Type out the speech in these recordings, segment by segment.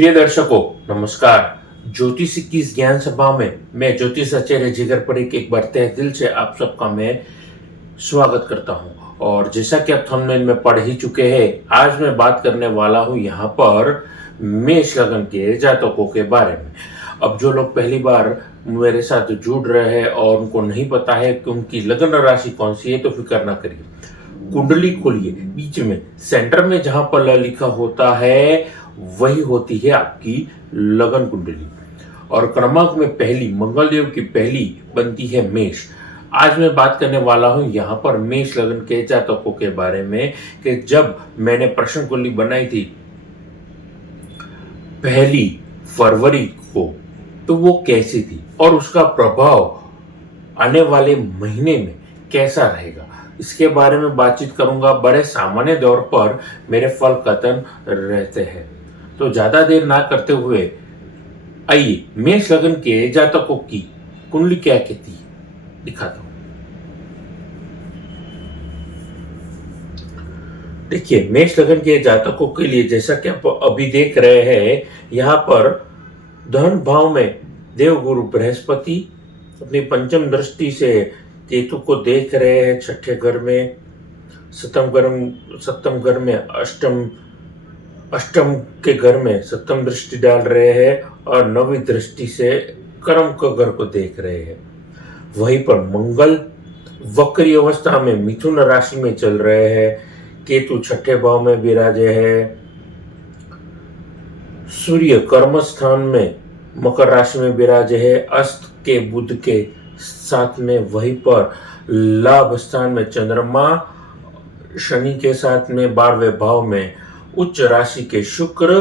प्रिय दर्शकों, नमस्कार। ज्योतिष की इस ज्ञान सभा में मैं ज्योतिष आचार्य जिगर परीख एक बार तहे दिल से आप सबका मैं स्वागत करता हूं। और जैसा कि आप थंबनेल में पढ़ ही चुके हैं, आज मैं बात करने वाला हूं यहाँ पर मेष लगन के जातकों के बारे में। अब जो लोग पहली बार मेरे साथ जुड़ रहे हैं और उनको नहीं पता है कि उनकी लगन राशि कौन सी है, तो फिक्र ना करिए। कुंडली खोलिए, बीच में सेंटर में जहां पर ल लिखा होता है वही होती है आपकी लगन कुंडली। और क्रमांक में पहली, मंगलदेव की पहली बनती है मेष। आज मैं बात करने वाला हूं यहाँ पर मेष लगन के जातकों के बारे में कि जब मैंने प्रश्न कुंडली बनाई थी 1 फरवरी को, तो वो कैसी थी और उसका प्रभाव आने वाले महीने में कैसा रहेगा, इसके बारे में बातचीत करूंगा। बड़े सामान्य तौर पर मेरे फल कथन रहते हैं, तो ज्यादा देर ना करते हुए आइए मेष लगन के जातकों की कुंडली क्या कहती है दिखाता हूं। देखिए, मेष लगन के जातकों के लिए जैसा कि आप अभी देख रहे हैं, यहाँ पर धन भाव में देवगुरु बृहस्पति अपनी पंचम दृष्टि से केतु को देख रहे हैं। छठे घर में, सप्तम घर में, अष्टम के घर में सप्तम दृष्टि डाल रहे हैं और नवी दृष्टि से कर्म के घर को देख रहे हैं। वहीं पर मंगल वक्री अवस्था में मिथुन राशि में चल रहे हैं। केतु छठे भाव में विराजे है। सूर्य कर्म स्थान में मकर राशि में विराजे है। अस्त के बुध के साथ में, वहीं पर लाभ स्थान में चंद्रमा, शनि के साथ में 12वें भाव में उच्च राशि के शुक्र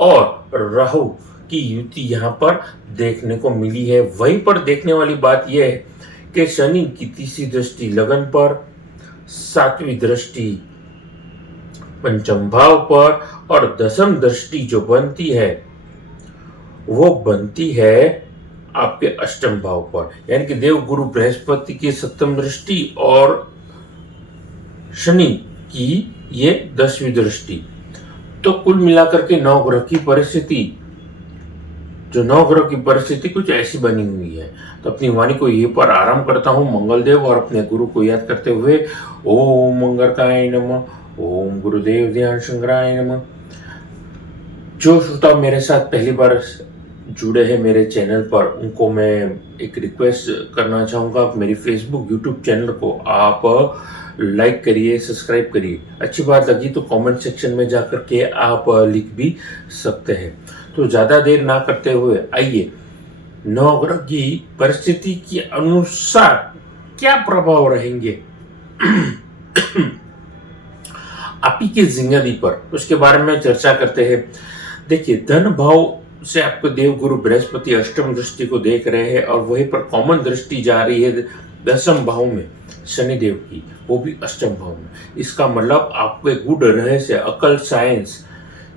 और राहु की युति यहाँ पर देखने को मिली है। वहीं पर देखने वाली बात यह है कि शनि की तीसरी दृष्टि लगन पर, 7वीं दृष्टि पंचम भाव पर और 10वीं दृष्टि जो बनती है वो बनती है आपके अष्टम भाव पर, यानी कि देव गुरु बृहस्पति की 7वीं दृष्टि और शनि की ये 10वीं दृष्टि। तो कुल मिलाकर के 9 ग्रह की परिस्थिति, जो 9 ग्रह की परिस्थिति कुछ ऐसी बनी हुई है। तो अपनी वाणी को यहीं पर आराम करता हूं मंगलदेव और अपने गुरु को याद करते हुए ओम मंगलकाय नमः, ओम गुरुदेव ध्यान शंकराय नमः। जो श्रोता मेरे साथ पहली बार जुड़े हैं मेरे चैनल पर, उनको मैं एक रिक्वेस्ट करना चाहूँगा, मेरी फेसबुक यूट्यूब चैनल को आप लाइक करिए, सब्सक्राइब करिए। अच्छी बात लगी तो कमेंट सेक्शन में जाकर के आप लिख भी सकते हैं। तो ज़्यादा देर ना करते हुए आइए 9 ग्रह की परिस्थिति के अनुसार क्या प्रभाव रहेंगे आपकी की जिंदगी पर, उसके बारे में चर्चा करते हैं। देखिए, धन भाव से आपको देव गुरु बृहस्पति अष्टम दृष्टि को देख रहे हैं और वहीं पर कॉमन दृष्टि जा रही है 10वें भाव में शनिदेव की, वो भी अष्टम भाव में। इसका मतलब आपके गुड रहस्य, अकल साइंस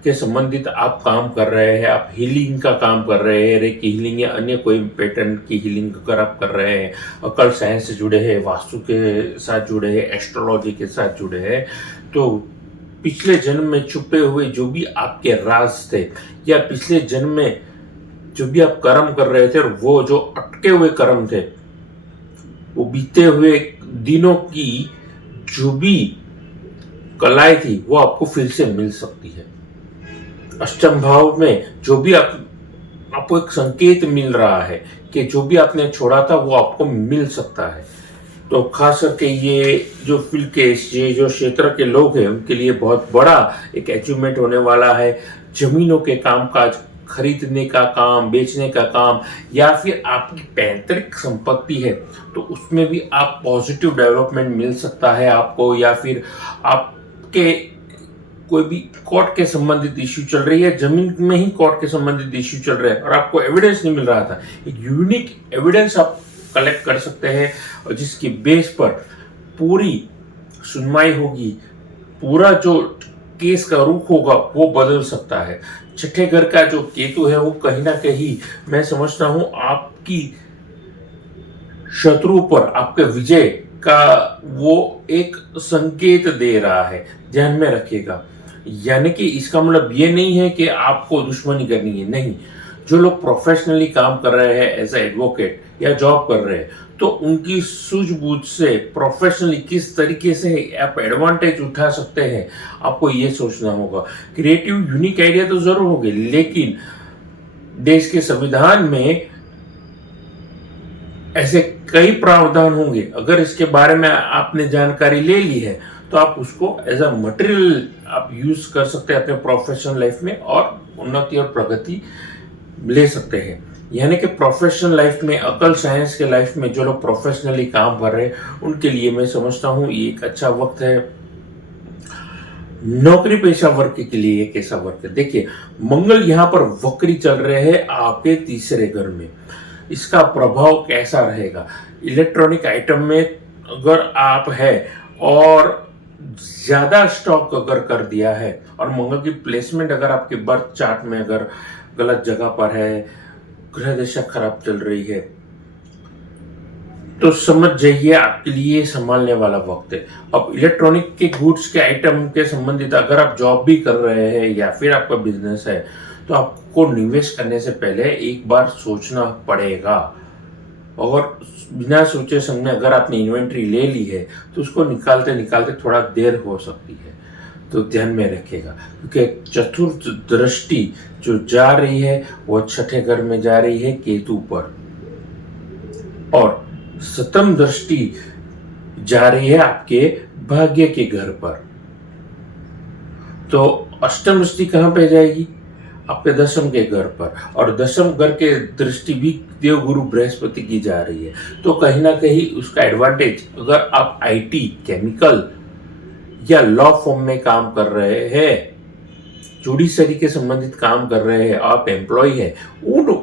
के संबंधित आप काम कर रहे हैं, आप हीलिंग का काम कर रहे हैं, रेकी हीलिंग या अन्य कोई पैटर्न की हीलिंग अगर आप कर रहे हैं, अकल साइंस से जुड़े हैं, वास्तु के साथ जुड़े हैं, एस्ट्रोलॉजी के साथ जुड़े हैं, तो पिछले जन्म में छुपे हुए जो भी आपके राज थे या पिछले जन्म में जो भी आप कर्म कर रहे थे, वो जो अटके हुए कर्म थे, वो बीते हुए दिनों की जो भी कलाएं थी वो आपको फिर से मिल सकती है। अष्टम भाव में जो भी आपको एक संकेत मिल रहा है कि जो भी आपने छोड़ा था वो आपको मिल सकता है। तो खास करके ये जो फील्ड के, ये जो क्षेत्र के लोग हैं, उनके लिए बहुत बड़ा एक अचीवमेंट होने वाला है। जमीनों के कामकाज, खरीदने का काम, बेचने का काम, या फिर आपकी पैतृक संपत्ति है तो उसमें भी आप पॉजिटिव डेवलपमेंट मिल सकता है आपको, या फिर आपके कोई भी कोर्ट के संबंधित इश्यू चल रही है, जमीन में ही कोर्ट के संबंधित इश्यू चल रहे हैं और आपको एविडेंस नहीं मिल रहा था, एक यूनिक एविडेंस आप कलेक्ट कर सकते हैं और जिसकी बेस पर पूरी सुनवाई होगी, पूरा जो केस का रुख होगा वो बदल सकता है। छठे घर का जो केतु है वो कहीं ना कहीं मैं समझता हूं आपकी शत्रु पर आपके विजय का वो एक संकेत दे रहा है, ध्यान में रखिएगा। यानी कि इसका मतलब ये नहीं है कि आपको दुश्मनी करनी है, नहीं। जो लोग प्रोफेशनली काम कर रहे हैं एज ए एडवोकेट या जॉब कर रहे हैं, तो उनकी सूझबूझ से प्रोफेशनली किस तरीके से आप एडवांटेज उठा सकते हैं, आपको ये सोचना होगा। क्रिएटिव यूनिक आइडिया तो ज़रूर होंगे, लेकिन देश के संविधान में ऐसे कई प्रावधान होंगे। अगर इसके बारे में आपने जानकारी ले ली है, तो आप उसको एज अ मटेरियल आप यूज कर सकते हैं अपने प्रोफेशनल लाइफ में और उन्नति और प्रगति ले सकते हैं। यानी कि प्रोफेशनल लाइफ में, अकल साइंस के लाइफ में जो लोग प्रोफेशनली काम कर रहे हैं, उनके लिए मैं समझता हूँ ये एक अच्छा वक्त है। नौकरी पेशा वर्ग के लिए ये कैसा वक्त है? देखिए, मंगल यहाँ पर वक्री चल रहे हैं आपके तीसरे घर में। इसका प्रभाव कैसा रहेगा? इलेक्ट्रॉनिक आइटम में अगर आप है और ज्यादा स्टॉक अगर कर दिया है, और मंगल की प्लेसमेंट अगर आपके बर्थ चार्ट में अगर गलत जगह पर है, ग्रह दशा खराब चल रही है, तो समझ जाइए आपके लिए संभालने वाला वक्त है। अब इलेक्ट्रॉनिक के गुड्स के आइटम के संबंधित अगर आप जॉब भी कर रहे हैं या फिर आपका बिजनेस है, तो आपको निवेश करने से पहले एक बार सोचना पड़ेगा। और बिना सोचे समझे अगर आपने इन्वेंट्री ले ली है, तो उसको निकालते निकालते थोड़ा देर हो सकती है, तो ध्यान में रखेगा। क्योंकि चतुर्थ दृष्टि जो जा रही है वो छठे घर में जा रही है केतु पर, और सप्तम दृष्टि जा रही है आपके भाग्य के घर पर। तो अष्टम दृष्टि कहां पे जाएगी? आपके दशम के घर पर, और दशम घर के दृष्टि भी देवगुरु बृहस्पति की जा रही है। तो कहीं ना कहीं उसका एडवांटेज, अगर आप आईटी, केमिकल या लॉ फॉर्म में काम कर रहे हैं, जुडिशरी के संबंधित काम कर रहे हैं, आप एम्प्लॉय है, उन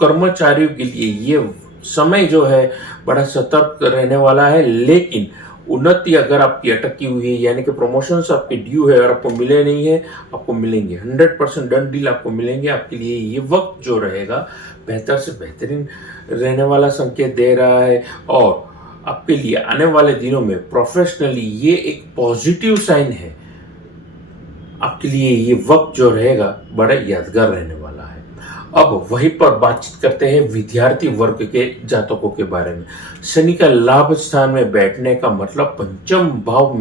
कर्मचारियों के लिए ये समय जो है बड़ा सतर्क रहने वाला है। लेकिन उन्नति अगर आपकी अटकी हुई है, यानी कि प्रमोशंस आपके ड्यू है और आपको मिले नहीं है, आपको मिलेंगे। 100% डन डील आपको मिलेंगे। आपके लिए ये वक्त जो रहेगा बेहतर से बेहतरीन रहने वाला संकेत दे रहा है, और आपके लिए आने वाले दिनों में प्रोफेशनली ये एक पॉजिटिव साइन है। आपके लिए ये वक्त जो रहेगा बड़ा यादगार रहने वाला है। अब वहीं पर बातचीत करते हैं विद्यार्थी वर्ग के जातकों के बारे में। शनि का लाभ स्थान में बैठने का मतलब पंचम भाव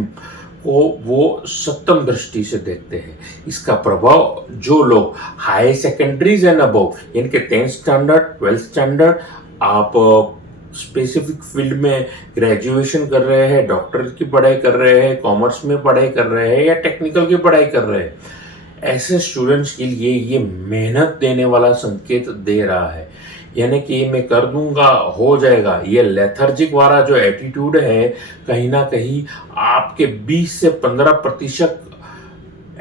को वो सप्तम दृष्टि से देखते हैं। इसका प्रभाव जो लोग हाई सेकेंडरीज एंड अबव, यानी कि 10th स्टैंडर्ड, 12th स्टैंडर्ड, आप स्पेसिफिक फील्ड में ग्रेजुएशन कर रहे हैं, डॉक्टर की पढ़ाई कर रहे हैं, कॉमर्स में पढ़ाई कर रहे हैं या टेक्निकल की पढ़ाई कर रहे हैं, ऐसे स्टूडेंट्स के लिए ये मेहनत देने वाला संकेत दे रहा है। यानी कि मैं कर दूंगा, हो जाएगा, ये लेथर्जिक वाला जो एटीट्यूड है, कहीं ना कहीं आपके 20 से 15%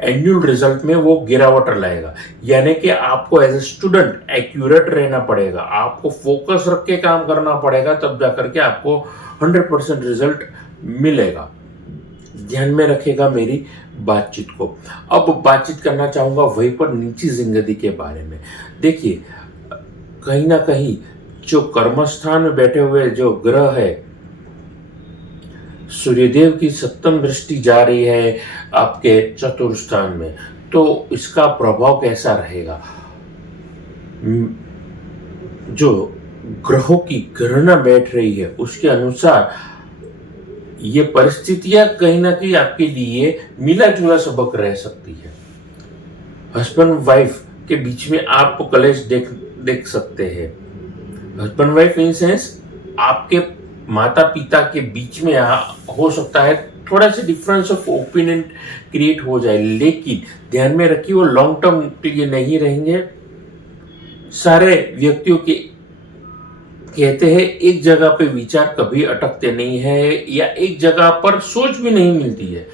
एनुअल रिजल्ट में वो गिरावट लाएगा। यानी कि आपको एज ए स्टूडेंट एक्यूरेट रहना पड़ेगा, आपको फोकस रख के काम करना पड़ेगा, तब जाकर के आपको 100% रिजल्ट मिलेगा। ध्यान में रखेगा मेरी बातचीत को। अब बातचीत करना चाहूंगा वहीं पर निजी जिंदगी के बारे में। देखिए, कहीं ना कहीं जो कर्मस्थान में बैठे हुए जो ग्रह है, सूर्यदेव की सप्तम दृष्टि जा रही है आपके चतुर्थ स्थान में, तो इसका प्रभाव कैसा रहेगा? जो ग्रहों की गणना बैठ रही है उसके अनुसार ये परिस्थितियां कहीं ना कहीं आपके लिए मिला जुला सबक रह सकती है। हस्बैंड वाइफ के बीच में आप कलेश देख सकते हैं। हस्बैंड वाइफ इन सेंस आपके माता पिता के बीच में हो सकता है थोड़ा सा डिफरेंस ऑफ ओपिनियन क्रिएट हो जाए, लेकिन ध्यान में रखिए वो लॉन्ग टर्म के लिए नहीं रहेंगे। सारे व्यक्तियों के कहते हैं एक जगह पे विचार कभी अटकते नहीं है, या एक जगह पर सोच भी नहीं मिलती है।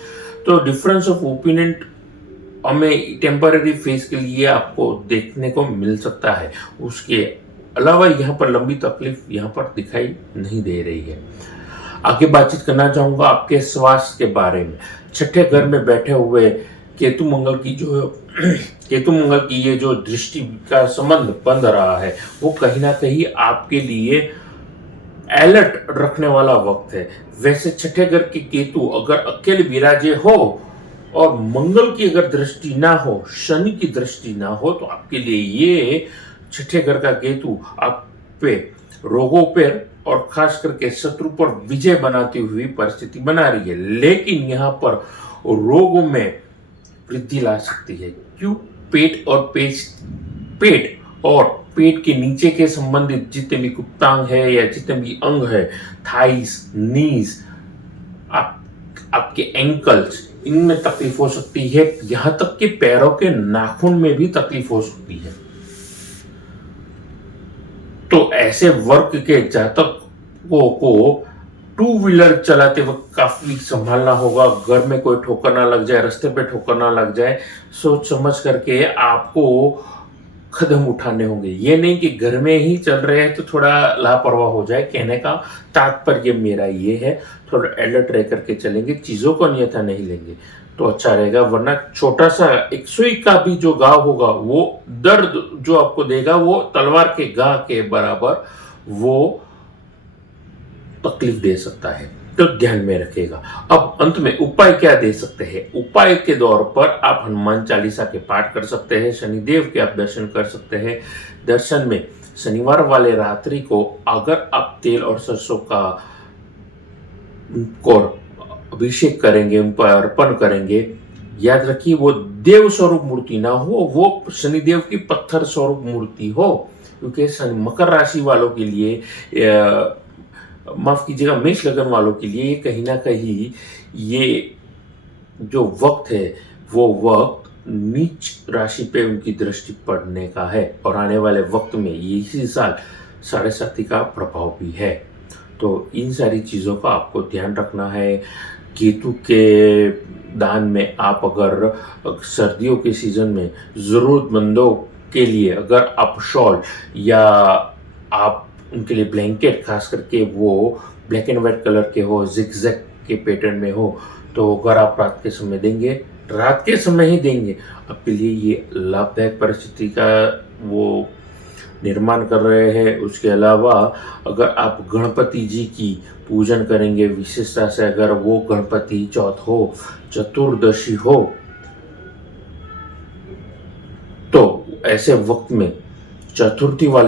तो डिफरेंस ऑफ ओपिनियन हमें टेम्पररी फेज के लिए आपको देखने को मिल सकता है। उसके अलावा यहाँ पर लंबी तकलीफ यहाँ पर दिखाई नहीं दे रही है। आगे बातचीत करना चाहूंगा आपके स्वास्थ्य के बारे में। छठे घर में बैठे हुए केतु मंगल की ये जो दृष्टि का संबंध बन रहा है, वो कहीं ना कहीं आपके लिए अलर्ट रखने वाला वक्त है। वैसे छठे घर के केतु अगर अकेले विराजे हो और मंगल की अगर दृष्टि ना हो, शनि की दृष्टि ना हो, तो आपके लिए ये छठे घर का केतु आप पे रोगों पर और खास करके शत्रु पर विजय बनाती हुई परिस्थिति बना रही है। लेकिन यहाँ पर रोगों में वृद्धि ला सकती है। क्यों? पेट और पेट के नीचे के संबंधित जितने भी गुप्तांग है या जितने भी अंग है, थाइस, नीज, आपके एंकल्स, इनमें तकलीफ हो सकती है। यहां तक कि पैरों के नाखून में भी तकलीफ हो सकती है। तो ऐसे वर्ग के जातकों को टू व्हीलर चलाते वक्त काफी संभालना होगा। घर में कोई ठोकर ना लग जाए, रास्ते पे ठोकर ना लग जाए, सोच समझ करके आपको कदम उठाने होंगे। ये नहीं कि घर में ही चल रहे हैं तो थोड़ा लापरवाह हो जाए। कहने का तात्पर्य मेरा ये है, थोड़ा अलर्ट रह करके चलेंगे, चीजों को अन्यथा नहीं लेंगे तो अच्छा रहेगा। वरना छोटा सा एक सुई का भी जो घाव होगा, वो दर्द जो आपको देगा वो तलवार के घाव के बराबर वो तकलीफ दे सकता है, तो ध्यान में रखिएगा। अब अंत में उपाय क्या दे सकते हैं? उपाय के दौर पर आप हनुमान चालीसा के पाठ कर सकते हैं, शनिदेव के आप दर्शन कर सकते हैं। दर्शन में शनिवार वाले रात्रि को अगर आप तेल और सरसों का को अभिषेक करेंगे, उन पर अर्पण करेंगे, याद रखिए वो देव स्वरूप मूर्ति ना हो, वो शनिदेव की पत्थर स्वरूप मूर्ति हो। क्योंकि मकर राशि वालों के लिए माफ कीजिएगा, मेष लगन वालों के लिए कहीं ना कहीं ये जो वक्त है वो वक्त नीच राशि पे उनकी दृष्टि पड़ने का है और आने वाले वक्त में इसी साल 7.5 का प्रभाव भी है। तो इन सारी चीज़ों का आपको ध्यान रखना है। केतु के दान में आप अगर सर्दियों के सीजन में ज़रूरतमंदों के लिए अगर आप शॉल या आप उनके लिए ब्लैंकेट, खास करके वो ब्लैक एंड व्हाइट कलर के हो, जिगजैग के पैटर्न में हो, तो अगर आप रात के समय देंगे, रात के समय ही देंगे, आपके लिए ये लाभदायक परिस्थिति का वो निर्माण कर रहे हैं। उसके अलावा अगर आप गणपति जी की पूजन करेंगे, विशेषता से अगर वो गणपति चौथ हो, चतुर्दशी हो, तो ऐसे वक्त में चतुर्थी वाले